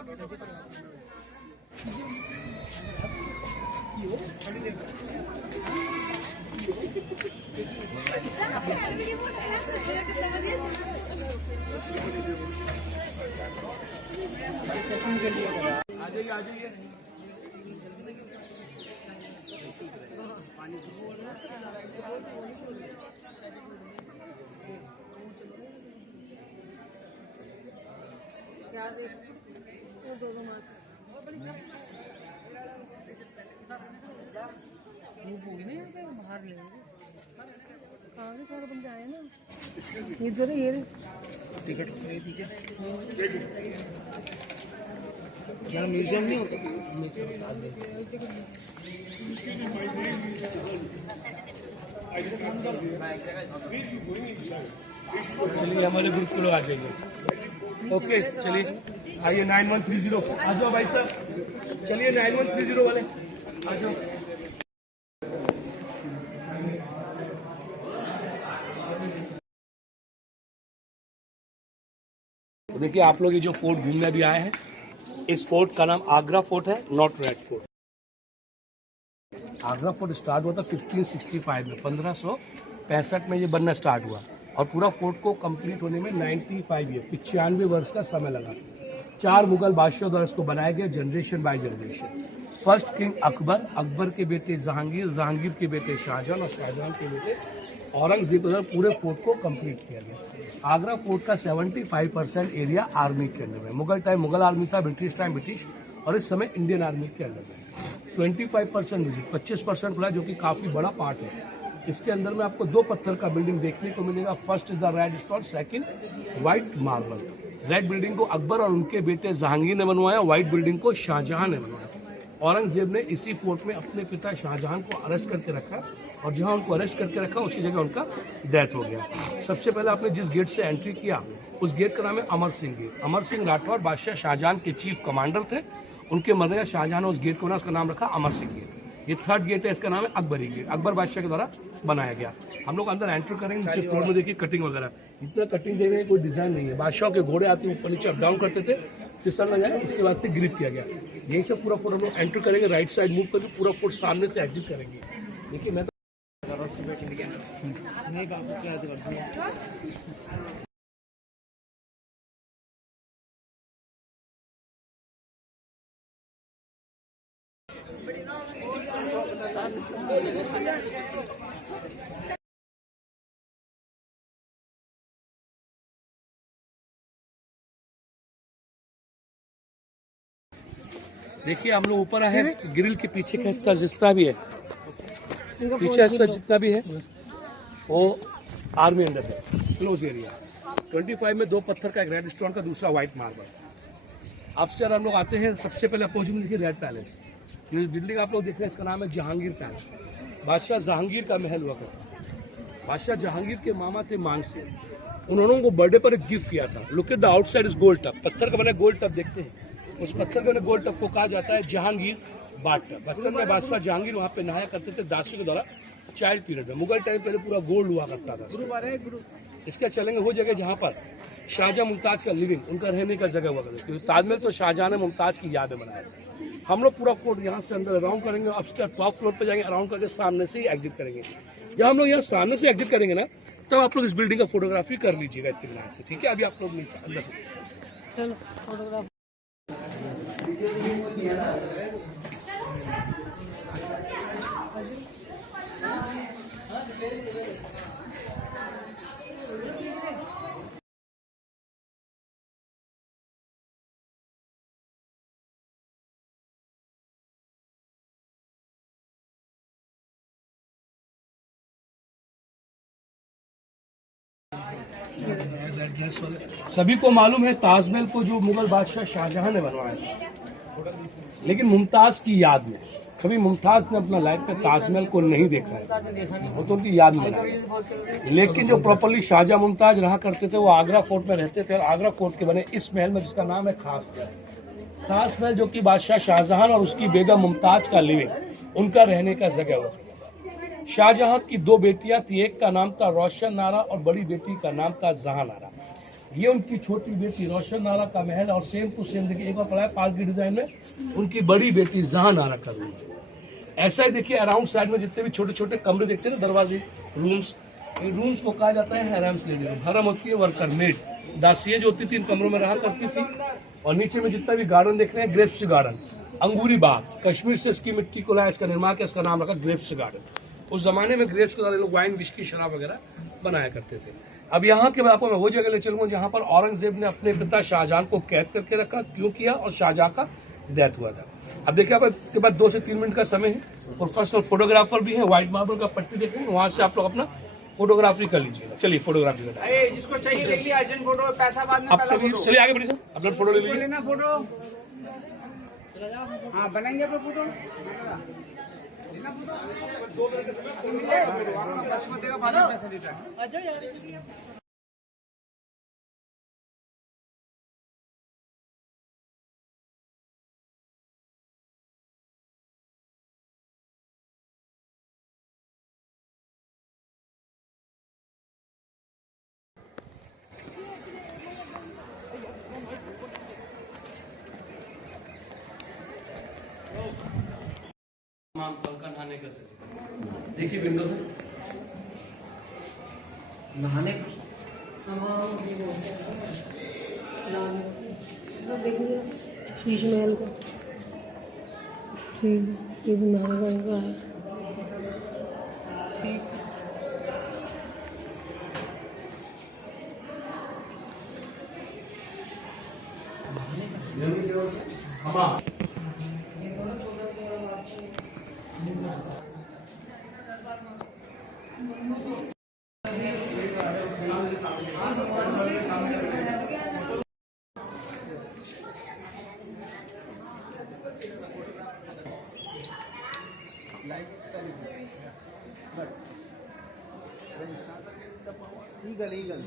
आ जाइए। बाहर ले आगे सारे बंदे आए ना इधर ये टिकट यहाँ म्यूजियम नहीं होता। चलिए हमारे ग्रुप के लोग आ जाइए। ओके चलिए आइए 9130 आ जाओ भाई साहब। चलिए 9130 वाले आ जाओ। देखिए आप लोग ये जो फोर्ट घूमने भी आए हैं, इस फोर्ट का नाम आगरा फोर्ट है, not red fort. Agra fort start हुआ था 1565 में, 1565 में ये बनना स्टार्ट हुआ और पूरा फोर्ट को कंप्लीट होने में 95 ईयर 95 वर्ष का समय लगा। 4 मुगल बादशाहों द्वारा इसको बनाया गया, generation by generation. First king Akbar, Akbar के बेटे जहांगीर, जहांगीर के बेटे शाहजहां और शाहजहां के बेटे औरंगजेब द्वारा पूरे फोर्ट को कंप्लीट किया गया। आगरा फोर्ट का 75% एरिया आर्मी के अंडर में, मुगल टाइम मुगल आर्मी था, ब्रिटिश टाइम ब्रिटिश, और इस समय इंडियन आर्मी के अंडर में। 25% म्यूजिक, 25% खुला, जो कि काफी बड़ा पार्ट है। इसके अंदर में आपको 2 पत्थर का बिल्डिंग देखने को मिलेगा। First is the red stone, second white marble. Red building को अकबर और उनके बेटे जहांगीर ने बनवाया, व्हाइट बिल्डिंग को शाहजहां ने बनवाया। औरंगजेब ने इसी फोर्ट में अपने पिता शाहजहां को अरेस्ट करके रखा और जहां उनको अरेस्ट करके रखा उसी जगह उनका डेथ हो गया। सबसे पहले आपने जिस गेट से एंट्री किया उस गेट का नाम है अमर सिंह गेट। अमर सिंह राठौर बादशाह शाहजहां के चीफ कमांडर थे, उनके मरने का शाहजहां ने उस गेट को ना उसका नाम रखा अमर सिंह गेट। ये 3rd गेट है, इसका नाम है अकबरी गेट, अकबर बादशाह के द्वारा बनाया गया। हम लोग अंदर एंटर करेंगे, नीचे फ्लोर में देखिए कटिंग वगैरह, इतना कटिंग देने में कोई डिजाइन नहीं है। बादशाहों के घोड़े आते ऊपर नीचे अप डाउन करते थे, फिसल न जाए उसके बाद से ग्रिप किया गया। यही सब पूरा फोर्ट हम लोग एंटर करेंगे, राइट साइड मूव करके पूरा फोर्ट सामने से एग्जिट करेंगे। देखिए मैं नहीं बाबू क्या देखिए हम लोग ऊपर आए हैं, ग्रिल के पीछे का हिस्सा जितना भी है, पीछे हिस्सा जितना भी है वो आर्मी अंडर है, क्लोज एरिया। 25 में 2 पत्थर का, एक रेड स्टोन का, दूसरा व्हाइट मार्बल। अपस्टेयर हम लोग आते हैं, सबसे पहले अपोजिट में देखिए रेड पैलेस। ये बिल्डिंग आप लोग देख रहे हैं, इसका नाम है जहांगीर पैलेस। बादशाह जहांगीर का महल हुआ करता। बादशाह जहांगीर के मामा थे मान सिंह, उन्होंने उनको बर्थडे पर एक गिफ्ट किया था। Look at the outside is gold tub, पत्थर का बना गोल्ड टब देखते हैं, उस पत्थर के गोल्ड टब को कहा जाता है जहांगीर बाट टब। बचपन में बादशाह जहांगीर वहाँ पे नहाया करते थे दासियों के द्वारा, चाइल्ड पीरियड में। मुगल टाइम पहले पूरा गोल्ड हुआ करता था। इसके चलेंगे वो जगह जहाँ पर शाहजहां मुमताज का लिविंग, उनका रहने का जगह हुआ करता है, क्योंकि ताजमहल तो शाहजहां ने मुमताज की याद में बनाया। हम लोग पूरा फोर्ट यहाँ से अंदर अराउंड करेंगे, अपस्टेयर टॉप फ्लोर पे जाएंगे, अराउंड करके सामने से ही एग्जिट करेंगे। जब हम लोग यहाँ सामने से एग्जिट करेंगे ना, तब आप लोग इस बिल्डिंग का फोटोग्राफी कर लीजिएगा इत्मीनान से, ठीक है? अभी आप लोग अंदर से चलो फोटोग्राफ। सभी को मालूम है ताजमहल को जो मुगल बादशाह शाहजहां ने बनवाया था, लेकिन मुमताज की याद में। कभी मुमताज ने अपना लाइफ में ताजमहल को नहीं देखा है, वो तो उनकी याद में बनाया। लेकिन जो प्रॉपरली शाहजहां मुमताज रहा करते थे वो आगरा फोर्ट में रहते थे, और आगरा फोर्ट के बने इस महल में जिसका नाम है खास महल। खास महल जो कि बादशाह शाहजहां और उसकी बेगम मुमताज का लिविंग, उनका रहने का जगह हुआ। शाहजहां की 2 बेटियां थी, एक का नाम था रोशन नारा और बड़ी बेटी का नाम था जहां नारा। ये उनकी छोटी बेटी रोशन नारा का महल और सेम टू सेम देखिए एक और पड़ा है पार्क की डिजाइन में उनकी बड़ी बेटी जहां नारा का रूम। ऐसा ही देखिए अराउंड साइड में जितने भी छोटे छोटे कमरे देखते हैं ना दरवाजे रूम्स, इन रूम्स को कहा जाता है हरम्स लेडी रूम। हरम होती है वर्कर मेड, दासियां जो होती थी इन कमरों में रहा करती थी। और नीचे में जितना भी गार्डन देख रहे हैं ग्रेप्स गार्डन, अंगूरी बाग, कश्मीर से इसकी मिट्टी को लाया, इसका निर्माण किया, इसका नाम रखा ग्रेप्स गार्डन। उस जमाने में ग्रेप्स के द्वारा लोग वाइन विस्की शराब वगैरह बनाया करते थे। अब यहाँ के बाद आपको मैं वो जगह ले चलूंगा जहाँ पर औरंगजेब ने अपने पिता शाहजहां को कैद करके रखा, क्यों किया, और शाहजहां का डेथ हुआ था। अब देखिए आप के बाद 2 से 3 मिनट का समय है। प्रोफेशनल फोटोग्राफर भी है, व्हाइट मार्बल का पट्टी देखेंगे, वहां से आप लोग अपना फोटोग्राफी कर लीजिएगा। चलिए फोटोग्राफी करना है, जिसको चाहिए ले लिया, अर्जेंट फोटो, पैसा बाद में, पहला फोटो चलिए आगे बढ़िए सर, अपना फोटो ले लीजिए। लेना फोटो। हाँ बनाएंगे आप फोटो, लेना फोटो। 2 मिनट का समय मिलेगा, आपका पासपोर्ट देगा, बाद में पैसा देता है। नहाने का देखिए विंडो में नहाने देखिए शीश महल को, ठीक ये भी नहाने का इनका है। ठीक हाँ ईगल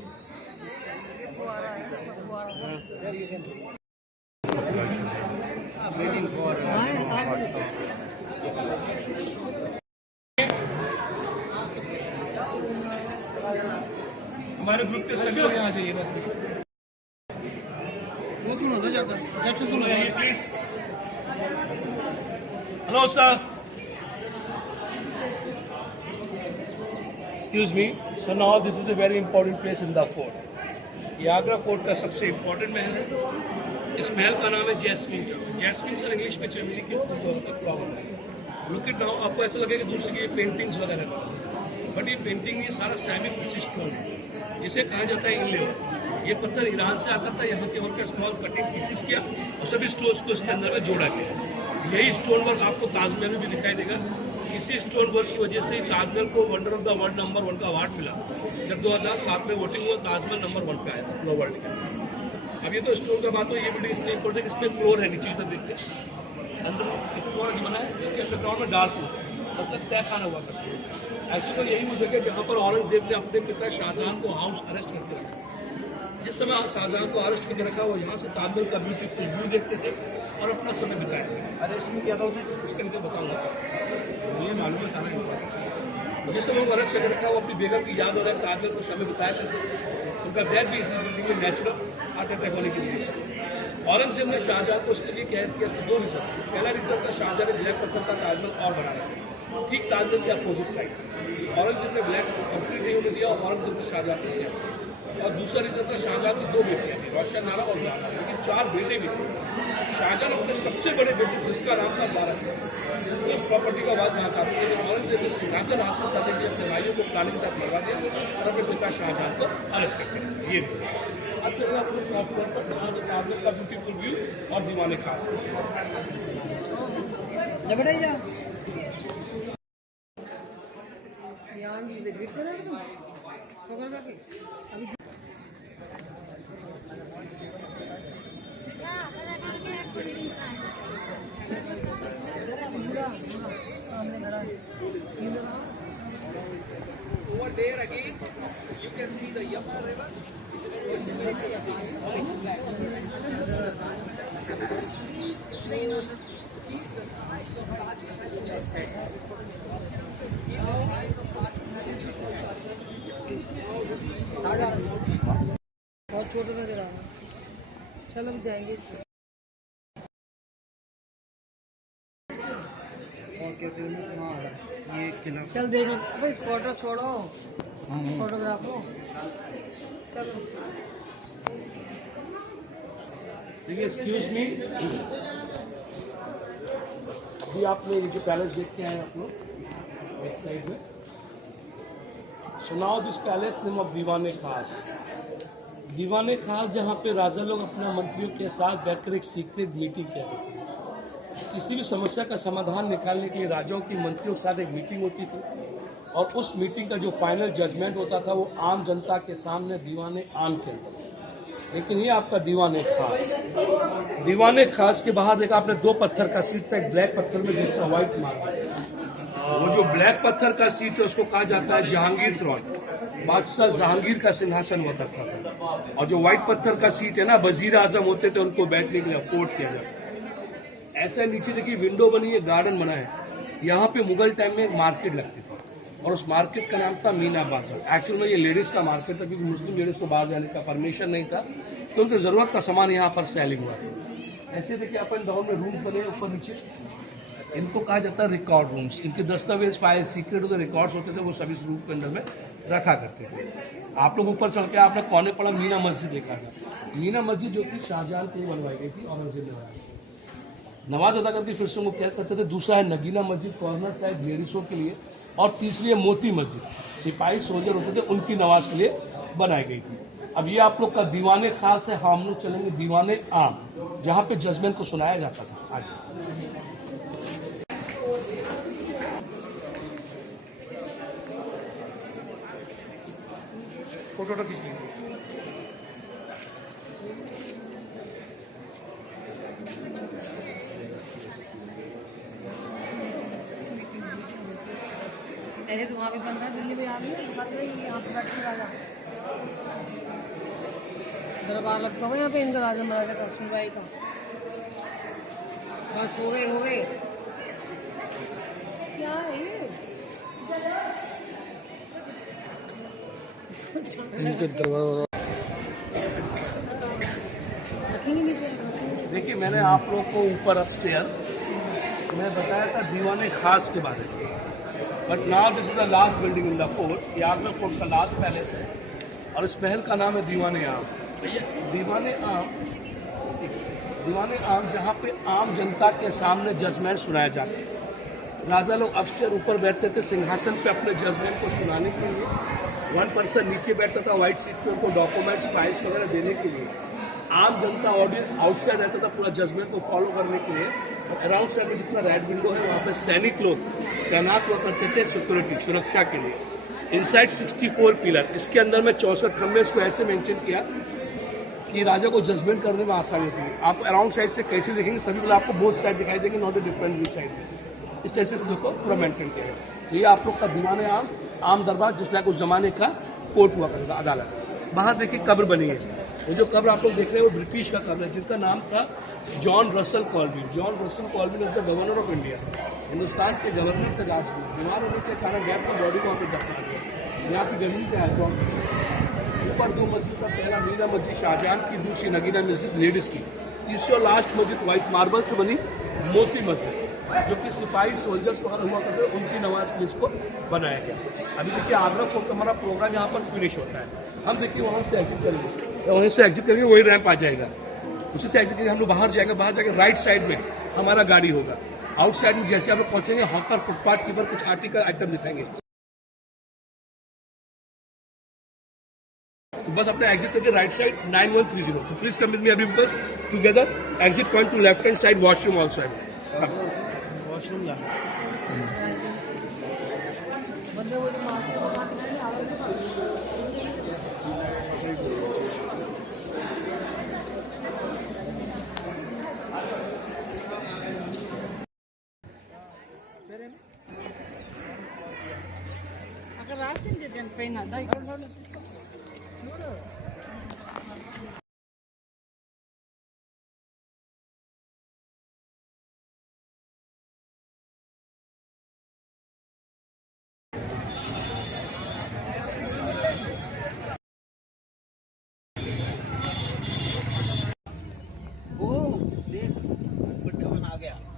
वेटिंग फॉर हमारे ग्रुप के सभी लोग यहाँ चाहिए बस। वो तो हो जाता है, कैसे सुन रहे हैं please. Hello sir, excuse me sir, now this is a very important place in the fort. ये आगरा फोर्ट का सबसे इंपॉर्टेंट महल है। इस महल का नाम है jasmine tower. Jasmine sir English में चमेली के फ्लावर है। लुक इट नाउ, आपको ऐसा लगेगा कि दूर से ये पेंटिंग्स वगैरह का, बट ये पेंटिंग ये सारा सेमी प्रेसिज स्टोन है जिसे कहा जाता है इनले। ये पत्थर ईरान से आता था, यहाँ के वर्क स्मॉल कटिंग पीसेस किया और सभी स्टोन्स को इसके अंदर में जोड़ा गया। यही स्टोन वर्क आपको ताजमहल में भी दिखाई देगा। इसी स्टोन वर्क की वजह से ताजमहल को wonder of the world number 1 का अवार्ड मिला। जब 2007 में वोटिंग हुआ ताजमहल नंबर 1 पे आया था पूरा वर्ल्ड के। अब ये तो स्टोन का बात हो, ये बिल्डिंग इसलिए इम्पोर्टेंट, इसमें फ्लोर है नीचे इधर देखते अंदर एक फ्लोर बना है, इसके अंडरग्राउंड में डार्क मतलब तय खाना हुआ करता है। ऐसे तो यही वो जगह जहाँ पर औरंगजेब ने अपने पिता शाहजहां को हाउस अरेस्ट करके रखा। जिस समय शाहजहां को अरेस्ट करके रखा वो यहाँ से ताजमहल का ब्यूटीफुल व्यू देखते थे और अपना समय बिताया। अरेस्ट में किया था उसने, उसके लिए बताऊंगा, ये मालूम था ना। जिस समय वो अरेस्ट करके रखा वो अपनी बेगम की याद हो रहा है, ताजमहल को समय बिताया करते थे। उनका डेथ भी इसी नेचुरल हार्ट अटैक होने की वजह से। औरंगजेब ने शाहजहां को उसके लिए कैद किया, 2 रीजन। पहला रीजन था शाहजहां ने ब्लैक पत्थर का ताजमहल और बनाया, ठीक ताजमहल के अपोजिट साइड। औरंगजेब ने ब्लैक कंप्लीट नहीं होने दिया और औरंगजेब ने शाहजहां को दिया। और दूसरा रीजन था शाहजहां की 2 बेटियां थी, रोशन नारा और जहां, लेकिन 4 बेटे भी थे। शाहजहां अपने सबसे बड़े बेटे जिसका नाम था बारह, उस प्रॉपर्टी का बाद यहाँ आती है जब औरंगजेब ने सिंहासन हासिल करने के लिए अपने भाइयों को प्लानिंग के साथ मरवा दिया और अपने पिता शाहजहां को अरेस्ट करके रखा। ये अब चलिए आप लोग टॉप फ्लोर पर जहाँ से ताजमहल का ब्यूटीफुल व्यू और दीवाने खास Over there again, you can see the Yamuna River. छोटे नजर आ रहा है। चलो अब जाएंगे। और क्या तेरे में कहाँ आ रहा है ये किला? चल देख लो भाई, फोटो छोड़ो, फोटोग्राफ लो। चलो देखिए, एक्सक्यूज मी, अभी आपने ये जो पैलेस देख के आए आप लोग एक साइड में, so now this palace name of दीवाने खास। दीवाने खास जहाँ पे राजा लोग अपने मंत्रियों के साथ बैठकर एक सीक्रेट मीटिंग किया करते थे। किसी भी समस्या का समाधान निकालने के लिए राजाओं की मंत्रियों के साथ एक मीटिंग होती थी, और उस मीटिंग का जो फाइनल जजमेंट होता था वो आम जनता के सामने दीवाने आम के अंदर। लेकिन ये आपका दीवाने खास, दीवाने खास के बाहर देखा आपने दो पत्थर का सीट था, एक ब्लैक पत्थर में दूसरा व्हाइट मार्बल। वो जो ब्लैक पत्थर का सीट है उसको कहा जाता है जहांगीर थ्रोन, बादशाह जहांगीर का सिंहासन हुआ करता था। और जो व्हाइट पत्थर का सीट है ना, वजीर आजम होते थे, उनको बैठने के लिए अफोर्ड किया जाता। ऐसा नीचे देखिए विंडो बनी है, गार्डन बना है। यहाँ पे मुगल टाइम में एक मार्केट लगती थी, और उस मार्केट का नाम था मीना बाजार। एक्चुअल में ये लेडीज का मार्केट था, क्योंकि मुस्लिम लेडीज को बाहर जाने का परमिशन नहीं था, तो उनकी जरूरत का सामान यहाँ पर सेलिंग हुआ था। ऐसे देखिए अपन डाउन में रूम बने ऊपर नीचे, इनको कहा जाता है रिकॉर्ड रूम्स। इनके दस्तावेज, फाइल, सीक्रेट होते रिकॉर्ड्स होते थे, वो सभी इस रूम के अंदर में रखा करते थे। आप लोग ऊपर चल के आपने कोने पड़ा मीना मस्जिद देखा था। मीना मस्जिद जो थी शाहजहां के लिए बनवाई गई थी, औरंगजेब ने बनाई। नमाज अदा करके फिर से वो क्या करते थे, दूसरा है नगीना मस्जिद कॉर्नर साइड लेडीजों के लिए, और तीसरी है मोती मस्जिद, सिपाही सोल्जर होते थे उनकी नमाज के लिए बनाई गई थी। अब ये आप लोग का दीवाने खास है, हम लोग चलेंगे दीवाने आम, जहाँ पे जजमेंट को सुनाया जाता था। आज फोटो खींच लीजिए। ऐसे तो वहाँ भी बन रहा है, दिल्ली में आदमी बता रहे यहाँ पे बैठ के राजा दरबार लगता होगा यहाँ पे इंदिरा राजा महाराजा का, सुनवाई का। बस हो गए, हो गए। क्या है ये? इनके दरबार रखेंगे नीचे। देखिए, मैंने आप लोग को ऊपर अपस्टेयर मैं बताया था दीवाने खास के बारे में, but now this is the last building in the fort. ये आगरा फोर्ट का लास्ट पैलेस है, और इस महल का नाम है दीवाने आम। दीवाने आम जहाँ पे आम जनता के सामने जजमेंट सुनाया जाता है। राजा लोग अपस्टेयर ऊपर बैठते थे सिंहासन पे अपने जजमेंट को सुनाने के लिए, वन पर्सन नीचे बैठता था व्हाइट सीट पे, उनको डॉक्यूमेंट्स, फाइल्स वगैरह देने के लिए। आम जनता ऑडियंस आउटसाइड रहता था पूरा जजमेंट को फॉलो करने के लिए। और अराउंड साइड में जितना रेड विंडो है वहाँ पे सैनिक लोग तैनात हुआ करते थे सिक्योरिटी, सुरक्षा के लिए। इनसाइड 64 पिलर, इसके अंदर में 64 खंभे, इसको ऐसे मेंशन किया कि राजा को जजमेंट करने में आसानी होती है। आप अराउंड साइड से कैसे देखेंगे, सभी लोग आपको बोथ साइड दिखाई देंगे, not the different view side. इस तरह से इसको पूरा मेंटेन किया गया। तो ये आप लोग का दीवाने आम दरबार, जिस लाइक उस जमाने का कोर्ट हुआ करता था, अदालत। बाहर देखिए कब्र बनी है, ये जो कब्र आप लोग देख रहे हैं वो ब्रिटिश का कब्र है, जिनका नाम था John Russell Colvin. John Russell Colvin is the governor of India, Hindustan के गवर्नर थे लास्ट में। बीमार होने के कारण गैप की बॉडी को वहाँ पे दफना दिया। यहाँ की गर्मी क्या है, ऊपर दो मस्जिद का, पहला मीना मस्जिद शाहजहां की, दूसरी नगीना मस्जिद लेडीज की, तीसरी लास्ट मस्जिद व्हाइट मार्बल से बनी मोती मस्जिद, जो कि सिपाही सोल्जर्स वगैरह हुआ करते उनकी नमाज के लिए इसको बनाया गया। अभी देखिए आगरा फोर्ट का हमारा प्रोग्राम यहाँ पर फिनिश होता है। हम देखिए वहाँ से एग्जिट करेंगे, वहीं से एग्जिट करेंगे, वही रैंप आ जाएगा, उसी से एग्जिट करेंगे हम लोग बाहर जाएंगे। बाहर जाके राइट साइड में हमारा गाड़ी होगा। आउटसाइड में जैसे आप लोग पहुँचेंगे, हॉकर फुटपाथ के ऊपर कुछ आर्टिकल आइटम दिखाएंगे, तो बस अपना एग्जिट करके राइट साइड 9130। तो प्लीज कम विद मी अभी बस together. Exit point two left hand side, washroom also है। वॉशरूम ला बंदे वो जो मार्केट में అక్కడ రాసింది దానిపైన చూడు आ गया